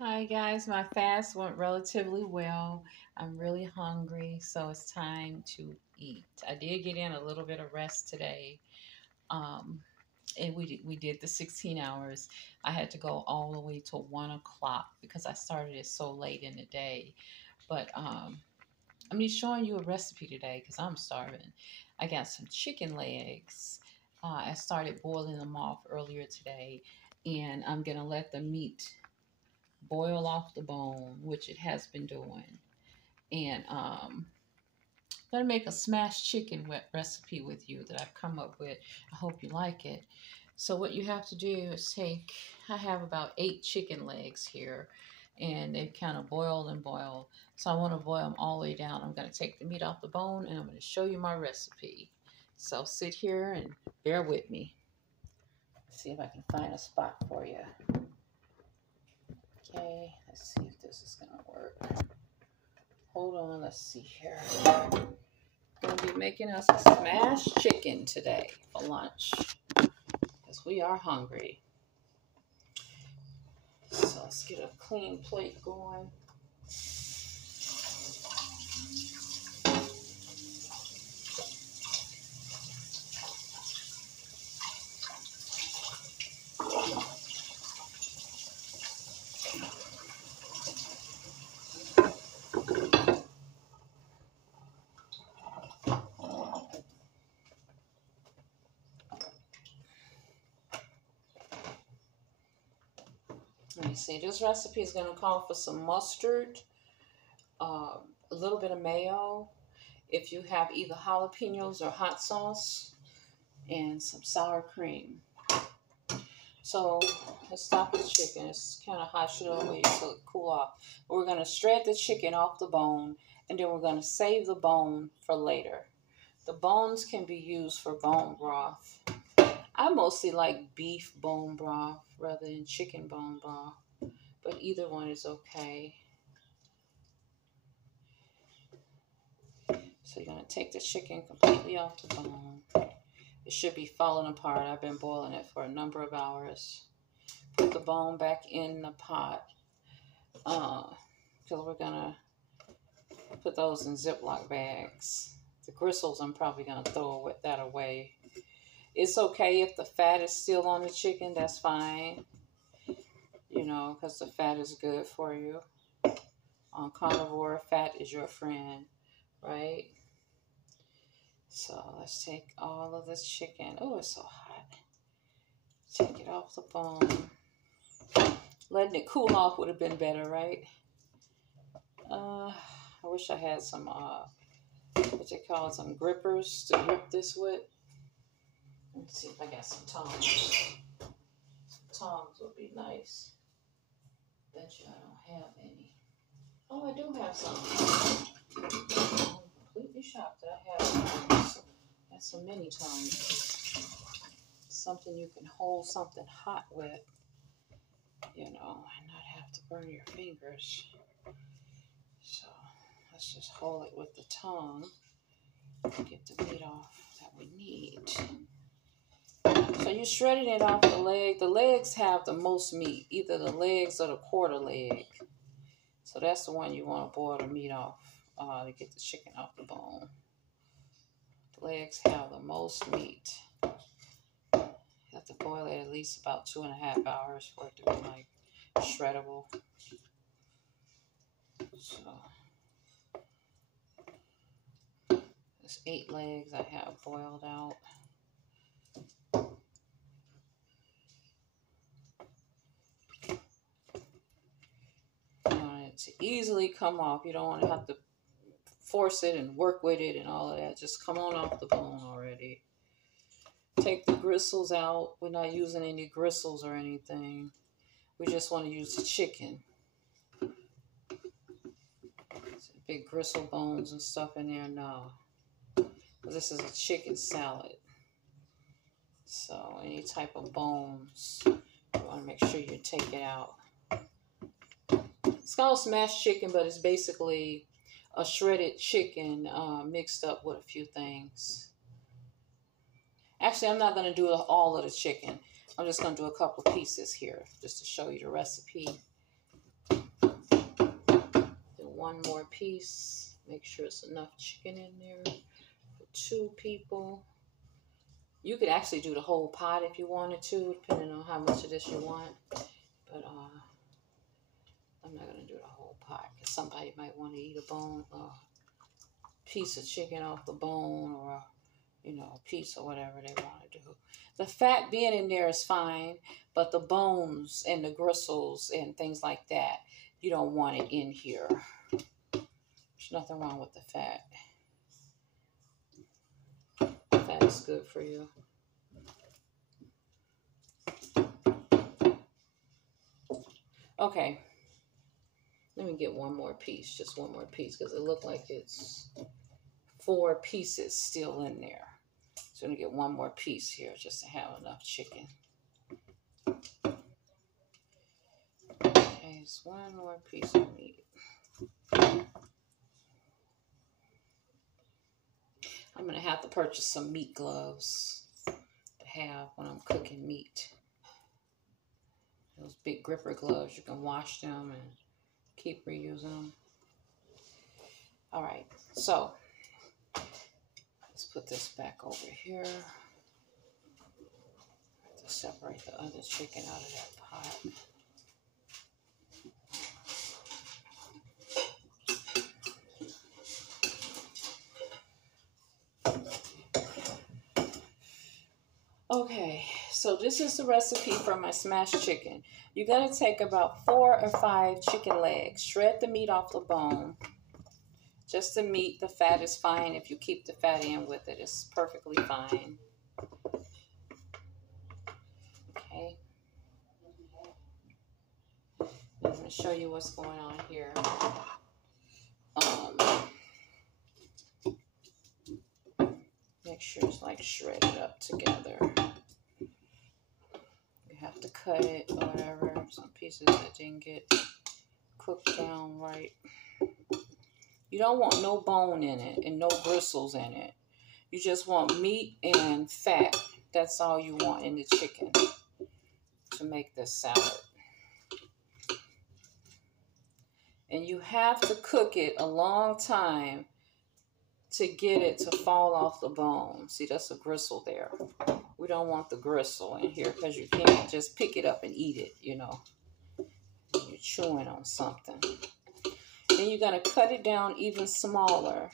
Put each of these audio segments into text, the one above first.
Hi guys, my fast went relatively well. I'm really hungry, so it's time to eat. I did get in a little bit of rest today, um, and we did the 16 hours. I had to go all the way to 1 o'clock because I started it so late in the day. But I'm just showing you a recipe today because I'm starving. I got some chicken legs. I started boiling them off earlier today, and I'm gonna let the meat boil off the bone, which it has been doing. And I'm gonna make a smashed chicken recipe with you that I've come up with. I hope you like it. So what you have to do is I have about 8 chicken legs here, and they've kind of boiled and boiled. So I want to boil them all the way down. I'm gonna take the meat off the bone, and I'm gonna show you my recipe. So sit here and bear with me. See if I can find a spot for you. Okay, let's see if this is gonna work. Hold on, let's see here. We're gonna be making us a smashed chicken today for lunch because we are hungry. So let's get a clean plate going. Let me see. This recipe is gonna call for some mustard, a little bit of mayo. If you have either jalapenos or hot sauce, and some sour cream. So let's stop the chicken. It's kind of hot. Should wait until it cool off. We're going to shred the chicken off the bone, and then we're going to save the bone for later. The bones can be used for bone broth. I mostly like beef bone broth rather than chicken bone broth, but either one is okay. So you're going to take the chicken completely off the bone. It should be falling apart. I've been boiling it for a number of hours. Put the bone back in the pot because we're going to put those in Ziploc bags. The gristles, I'm probably going to throw that away. It's okay if the fat is still on the chicken. That's fine, you know, because the fat is good for you. On carnivore, fat is your friend, right? So let's take all of this chicken. Oh, it's so hot. Take it off the bone. Letting it cool off would have been better, right? I wish I had some, what they call some grippers to grip this with. Let's see if I got some tongs. Some tongs would be nice. Bet you I don't have any. Oh, I do have some. I'm completely shocked that I have tongs. That's some mini tongs. Something you can hold something hot with, you know, and not have to burn your fingers. So let's just hold it with the tongue to get the meat off that we need. So you're shredding it off the leg. The legs have the most meat, either the legs or the quarter leg. So that's the one you want to boil the meat off to get the chicken off the bone. The legs have the most meat. You have to boil it at least about 2.5 hours for it to be like shreddable. So there's 8 legs I have boiled out. You want it to easily come off. You don't want to have to force it and work with it and all of that. Just come on off the bone already. Take the gristles out. We're not using any gristles or anything. We just want to use the chicken. Big gristle bones and stuff in there, no. This is a chicken salad. So any type of bones, you want to make sure you take it out. It's called smashed chicken, but it's basically a shredded chicken mixed up with a few things. Actually, I'm not going to do all of the chicken. I'm just going to do a couple pieces here just to show you the recipe. one more piece. Make sure it's enough chicken in there for 2 people. You could actually do the whole pot if you wanted to, depending on how much of this you want. But I'm not going to do the whole pot because somebody might want to eat a piece of chicken off the bone, or you know, a piece or whatever they want to do. The fat being in there is fine, but the bones and the gristles and things like that, you don't want it in here. There's nothing wrong with the fat. Fat is good for you. Okay. Let me get one more piece, just one more piece, because it looked like it's 4 pieces still in there. So I'm going to get one more piece here just to have enough chicken. Okay, it's one more piece of meat. I'm going to have to purchase some meat gloves to have when I'm cooking meat. Those big gripper gloves, you can wash them and keep reusing them. All right, so let's put this back over here. To separate the other chicken out of that pot. Okay, so this is the recipe for my smashed chicken. You're going to take about 4 or 5 chicken legs. Shred the meat off the bone. Just the meat. The fat is fine. If you keep the fat in with it, it's perfectly fine. Okay. I'm going to show you what's going on here. Make sure it's like shredded up together. You have to cut it or whatever. Some pieces that didn't get cooked down right. You don't want no bone in it and no bristles in it. You just want meat and fat. That's all you want in the chicken to make this salad. And you have to cook it a long time to get it to fall off the bone. See, that's a gristle there. We don't want the gristle in here because you can't just pick it up and eat it, you know. You're chewing on something. Then you're going to cut it down even smaller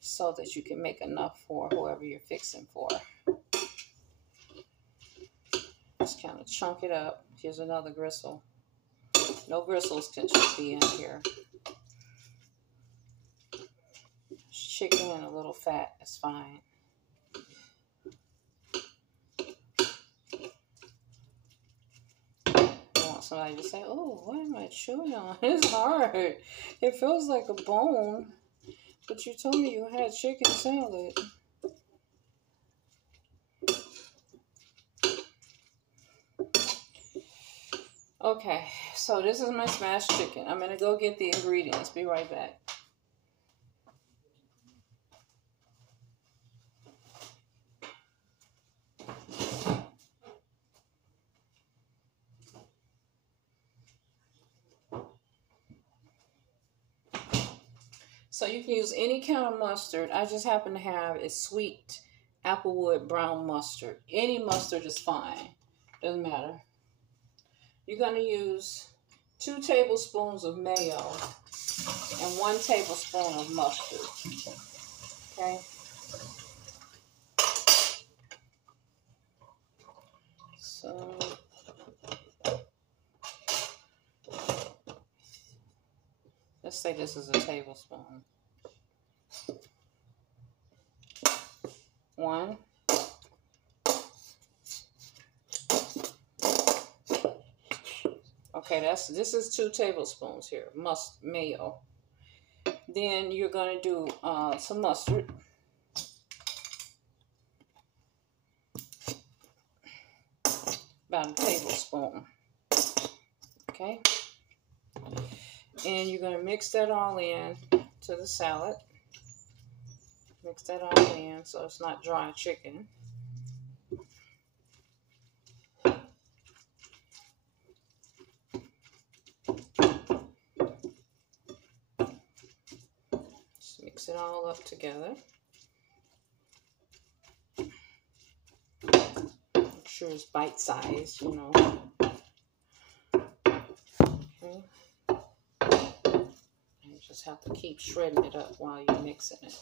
so that you can make enough for whoever you're fixing for. Just kind of chunk it up. Here's another gristle. No bristles can just be in here. Chicken and a little fat is fine. I want somebody to say, oh, what am I chewing on? It's hard. It feels like a bone. But you told me you had chicken salad. Okay, so this is my smashed chicken. I'm going to go get the ingredients. Be right back. So you can use any kind of mustard. I just happen to have a sweet applewood brown mustard. Any mustard is fine. Doesn't matter. You're going to use 2 tablespoons of mayo and 1 tablespoon of mustard. Okay? So let's say this is a tablespoon. 1. Okay, this is 2 tablespoons here, mayo. Then you're going to do some mustard. About a tablespoon. Okay? And you're going to mix that all in to the salad. Mix that all in so it's not dry chicken. Mix it all up together. Make sure it's bite-sized, you know. Okay. You just have to keep shredding it up while you're mixing it.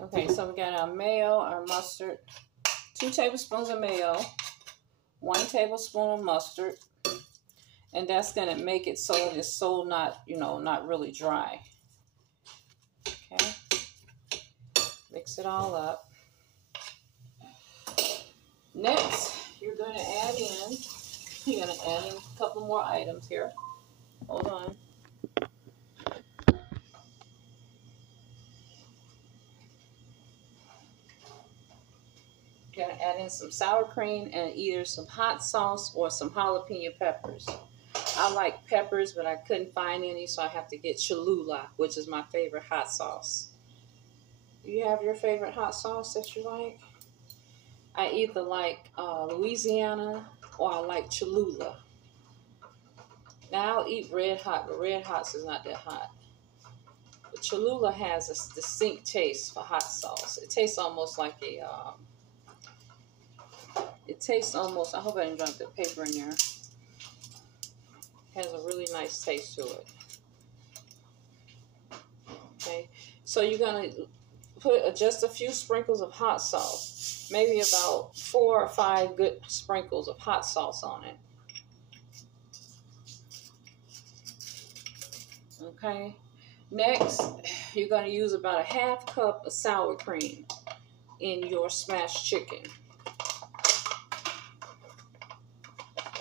Okay, so we got our mayo, our mustard, 2 tablespoons of mayo, 1 tablespoon of mustard, and that's gonna make it so that it's so not, you know, not really dry. Okay, mix it all up. Next, you're gonna add in a couple more items here. Hold on. You're gonna add in some sour cream and either some hot sauce or some jalapeno peppers. I like peppers, but I couldn't find any, so I have to get Cholula, which is my favorite hot sauce. Do you have your favorite hot sauce that you like? I either like Louisiana or I like Cholula. Now I'll eat Red Hot, but Red Hot's is not that hot. But Cholula has a distinct taste for hot sauce. It tastes almost like a, I hope I didn't drop the paper in there. It has a really nice taste to it. Okay, so you're gonna put just a few sprinkles of hot sauce, maybe about 4 or 5 good sprinkles of hot sauce on it. Okay, next you're going to use about a 1/2 cup of sour cream in your smashed chicken.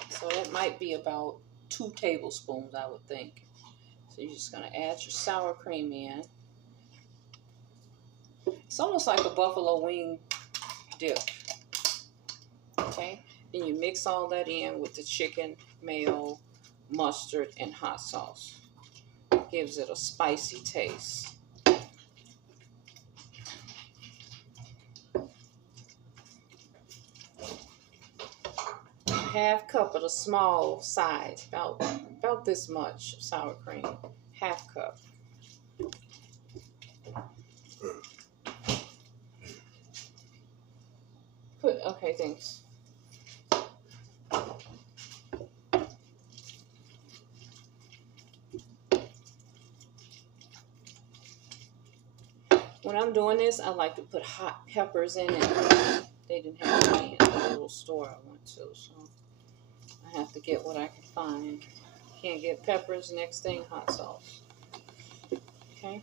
So that might be about 2 tablespoons, I would think. So you're just going to add your sour cream in. It's almost like a buffalo wing dip. Okay, then you mix all that in with the chicken, mayo, mustard, and hot sauce. Gives it a spicy taste. Half cup of the small size, about this much sour cream. 1/2 cup. Okay, thanks. When I'm doing this, I like to put hot peppers in it. They didn't have any in the little store I went to, so I have to get what I can find. Can't get peppers, next thing, hot sauce. Okay.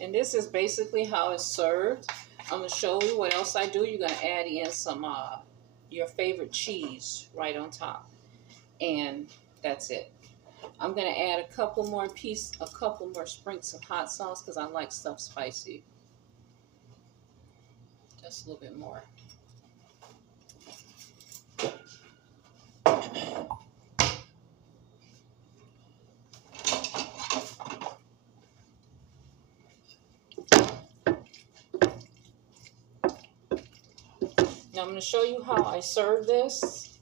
And this is basically how it's served. I'm going to show you what else I do. You're going to add in some your favorite cheese right on top. And that's it. I'm going to add a couple more sprinkles of hot sauce because I like stuff spicy. Just a little bit more. Now I'm going to show you how I serve this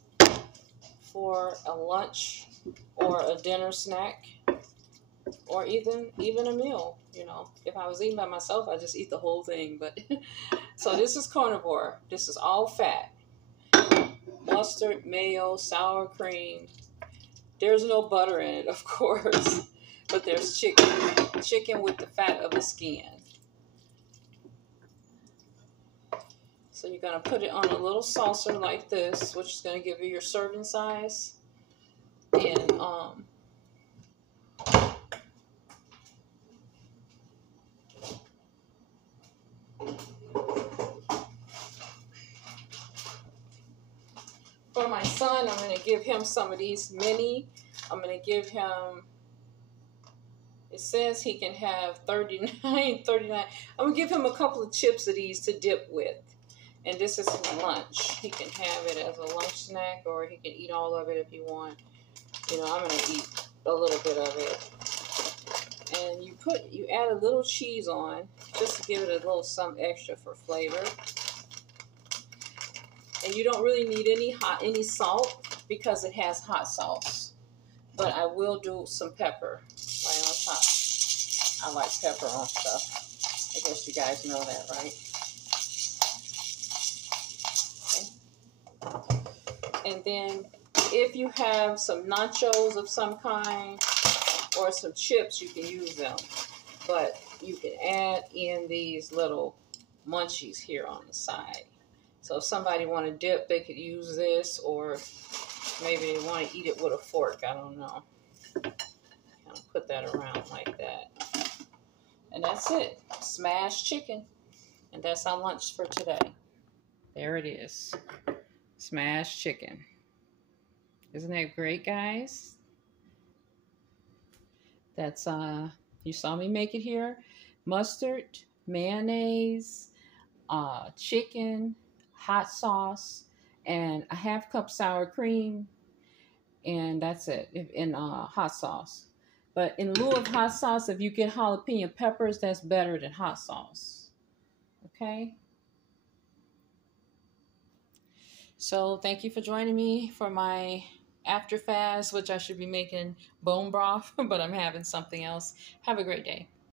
for a lunch or a dinner snack or even a meal. You know, if I was eating by myself, I'd just eat the whole thing. But so this is carnivore. This is all fat. Mustard, mayo, sour cream. There's no butter in it, of course, but there's chicken with the fat of the skin. So you're going to put it on a little saucer like this, which is going to give you your serving size. And for my son, I'm going to give him some of these mini I'm going to give him, it says he can have 39. I'm going to give him a couple of chips of these to dip with. And this is his lunch. He can have it as a lunch snack, or he can eat all of it if you want. You know, I'm going to eat a little bit of it. And you add a little cheese on, just to give it a little some extra for flavor. And you don't really need any salt because it has hot sauce. But I will do some pepper right on top. I like pepper on stuff. I guess you guys know that, right? Okay. And then if you have some nachos of some kind or some chips, you can use them. But you can add in these little munchies here on the side. So if somebody want to dip, they could use this, or maybe they want to eat it with a fork. I don't know. Kind of put that around like that. And that's it. Smashed chicken. And that's our lunch for today. There it is. Smashed chicken. Isn't that great, guys? That's, you saw me make it here. Mustard, mayonnaise, chicken, hot sauce, and a half cup sour cream. And that's it, in hot sauce. But in lieu of hot sauce, if you get jalapeno peppers, that's better than hot sauce. Okay? So thank you for joining me for my after fast, which I should be making bone broth, but I'm having something else. Have a great day.